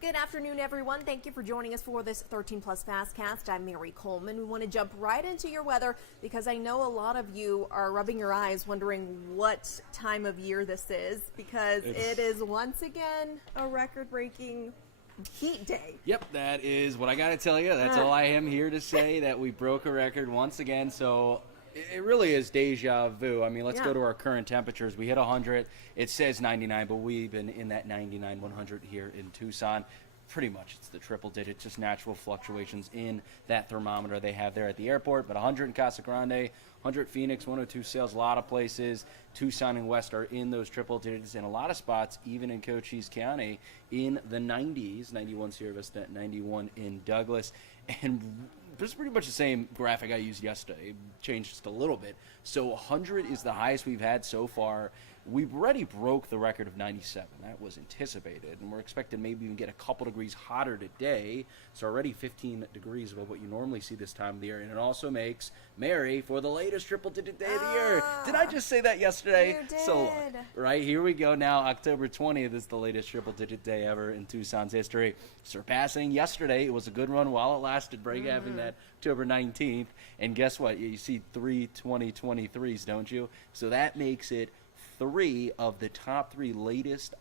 Good afternoon, everyone. Thank you for joining us for this 13 Plus FastCast. I'm Mary Coleman. We want to jump right into your weather because I know a lot of you are rubbing your eyes wondering what time of year this is because it is once again a record-breaking heat day. Yep, that is what I got to tell you. That's all I am here to say, that we broke a record once again. So it really is deja vu. I mean, let's go to our current temperatures. We hit 100. It says 99, but we've been in that 99, 100 here in Tucson. Pretty much it's the triple digits, just natural fluctuations in that thermometer they have there at the airport. But 100 in Casa Grande, 100 Phoenix, 102 Sales, a lot of places. Tucson and West are in those triple digits, and a lot of spots, even in Cochise County, in the 90s, 91 Sierra Vista, 91 in Douglas. And this is pretty much the same graphic I used yesterday. It changed just a little bit. So 100 is the highest we've had so far. We already broke the record of 97. That was anticipated, and we're expecting maybe even get a couple degrees hotter today. So already 15 degrees above what you normally see this time of the year, and it also makes Mary for the latest triple-digit day of the year. Did I just say that yesterday? You did. So, right, here we go now. October 20th is the latest triple-digit day ever in Tucson's history, surpassing yesterday. It was a good run while it lasted, having that October 19th. And guess what? You see 3/20/23s, don't you? So that makes it 3 of the top 3 latest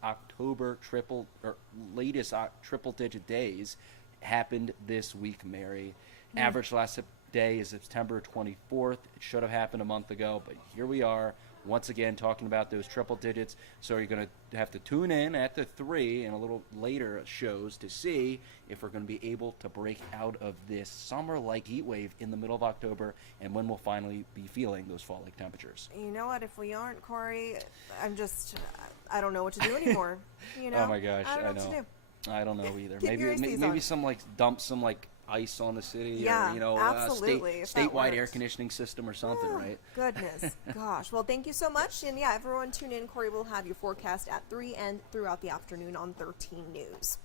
triple-digit days happened this week, Mary. Average last day is September 24th. It should have happened a month ago, but here we are once again talking about those triple digits. So you're going to have to tune in at the 3 and a little later shows to see if we're going to be able to break out of this summer-like heat wave in the middle of October and when we'll finally be feeling those fall-like temperatures. You know what? If we aren't, Corey, I don't know what to do anymore. You know? Oh my gosh, I don't know what to do. I don't know either. Keep your ACs Maybe on. some dump some ice on the city, Yeah, or absolutely, if that statewide air works. conditioning system or something, right? Goodness, gosh. Well, thank you so much. And yeah, everyone tune in. Corey will have your forecast at 3 and throughout the afternoon on 13 News.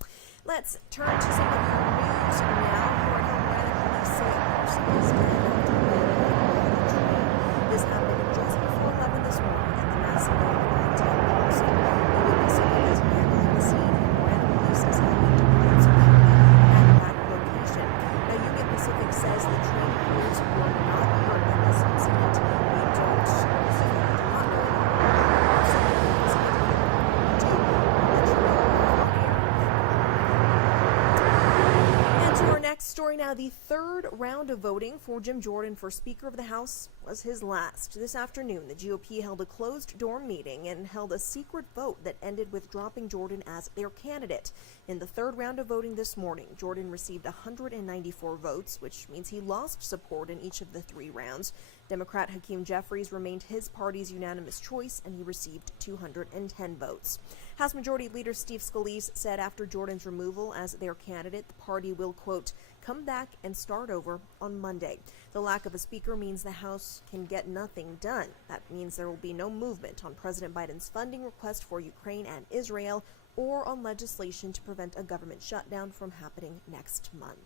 Let's turn to some of your news now. Here at home, police say a person is dead after being hit by a train. This happened just before 11 this morning at the Massillon I-10 crossing. The witness said he was handling the scene when police is having to put security at that location. Now, Union Pacific says the train crews were not hurt in this incident. We do not know so Union Pacific will let you know on air. And to our next story now, the third round of voting for Jim Jordan for Speaker of the House was his last. This afternoon, the GOP held a closed-door meeting and held a secret vote that ended with dropping Jordan as their candidate. In the third round of voting this morning, Jordan received 194 votes, which means he lost support in each of the 3 rounds. Democrat Hakeem Jeffries remained his party's unanimous choice, and he received 210 votes. House Majority Leader Steve Scalise said after Jordan's removal as their candidate, the party will, quote, come back and start over on Monday. The lack of a speaker means the House can get nothing done. That means there will be no movement on President Biden's funding request for Ukraine and Israel or on legislation to prevent a government shutdown from happening next month.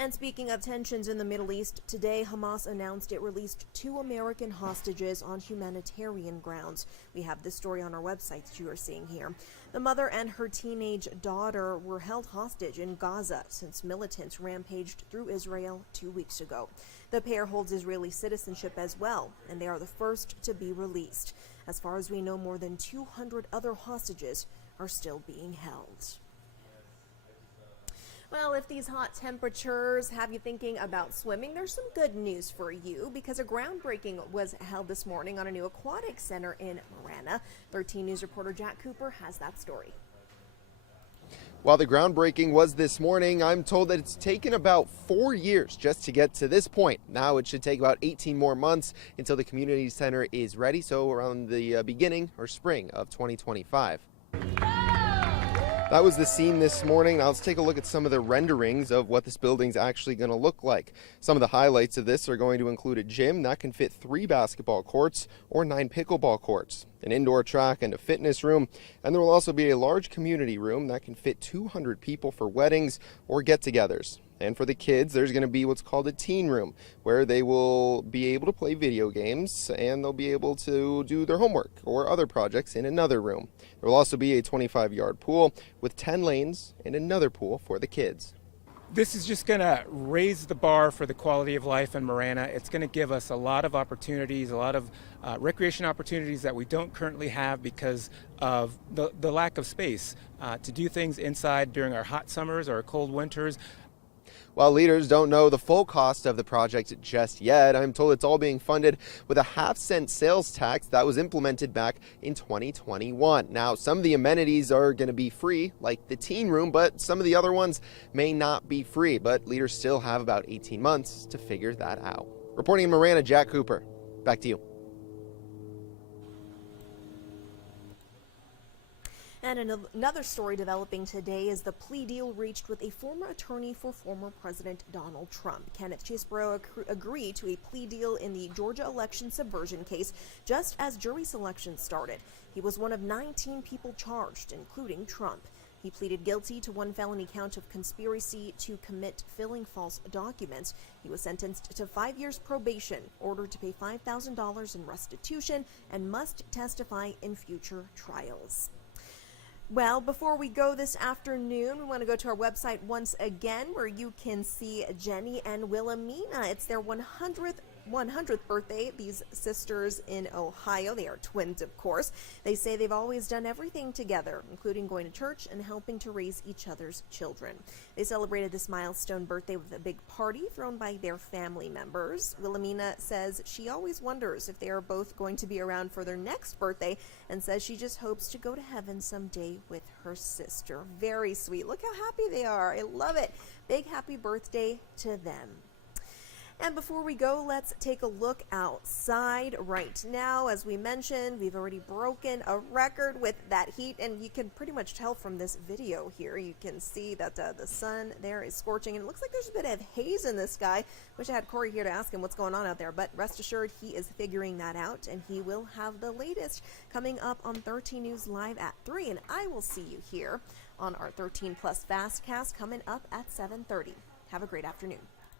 And speaking of tensions in the Middle East, today Hamas announced it released 2 American hostages on humanitarian grounds. We have this story on our website that you are seeing here. The mother and her teenage daughter were held hostage in Gaza since militants rampaged through Israel 2 weeks ago. The pair holds Israeli citizenship as well, and they are the first to be released. As far as we know, more than 200 other hostages are still being held. Well, if these hot temperatures have you thinking about swimming, there's some good news for you because a groundbreaking was held this morning on a new aquatic center in Marana. 13 News reporter Jack Cooper has that story. While the groundbreaking was this morning, I'm told that it's taken about 4 years just to get to this point. Now it should take about 18 more months until the community center is ready, so around the beginning or spring of 2025. That was the scene this morning. Now let's take a look at some of the renderings of what this building's actually going to look like. Some of the highlights of this are going to include a gym that can fit 3 basketball courts or 9 pickleball courts, an indoor track and a fitness room, and there will also be a large community room that can fit 200 people for weddings or get-togethers. And for the kids, there's going to be what's called a teen room, where they will be able to play video games and they'll be able to do their homework or other projects in another room. There will also be a 25-yard pool with 10 lanes and another pool for the kids. This is just going to raise the bar for the quality of life in Marana. It's going to give us a lot of opportunities, a lot of recreation opportunities that we don't currently have because of the lack of space to do things inside during our hot summers or our cold winters. While leaders don't know the full cost of the project just yet, I'm told it's all being funded with a half-cent sales tax that was implemented back in 2021. Now, some of the amenities are going to be free, like the teen room, but some of the other ones may not be free. But leaders still have about 18 months to figure that out. Reporting in Marana, Jack Cooper. Back to you. And another story developing today is the plea deal reached with a former attorney for former President Donald Trump. Kenneth Chesebro agreed to a plea deal in the Georgia election subversion case just as jury selection started. He was one of 19 people charged, including Trump. He pleaded guilty to one felony count of conspiracy to commit filling false documents. He was sentenced to 5 years probation, ordered to pay $5,000 in restitution, and must testify in future trials. Well, before we go this afternoon, we want to go to our website once again where you can see Jenny and Wilhelmina. It's their 100th birthday. These sisters in Ohio, they are twins, of course. They say they've always done everything together, including going to church and helping to raise each other's children. They celebrated this milestone birthday with a big party thrown by their family members. Wilhelmina says she always wonders if they are both going to be around for their next birthday and says she just hopes to go to heaven someday with her sister. Very sweet. Look how happy they are. I love it. Big happy birthday to them. And before we go, let's take a look outside right now. As we mentioned, we've already broken a record with that heat, and you can pretty much tell from this video here. You can see that the sun there is scorching, and it looks like there's a bit of haze in the sky. Wish I had Corey here to ask him what's going on out there, but rest assured he is figuring that out, and he will have the latest coming up on 13 News Live at 3, and I will see you here on our 13 Plus FastCast coming up at 7:30. Have a great afternoon.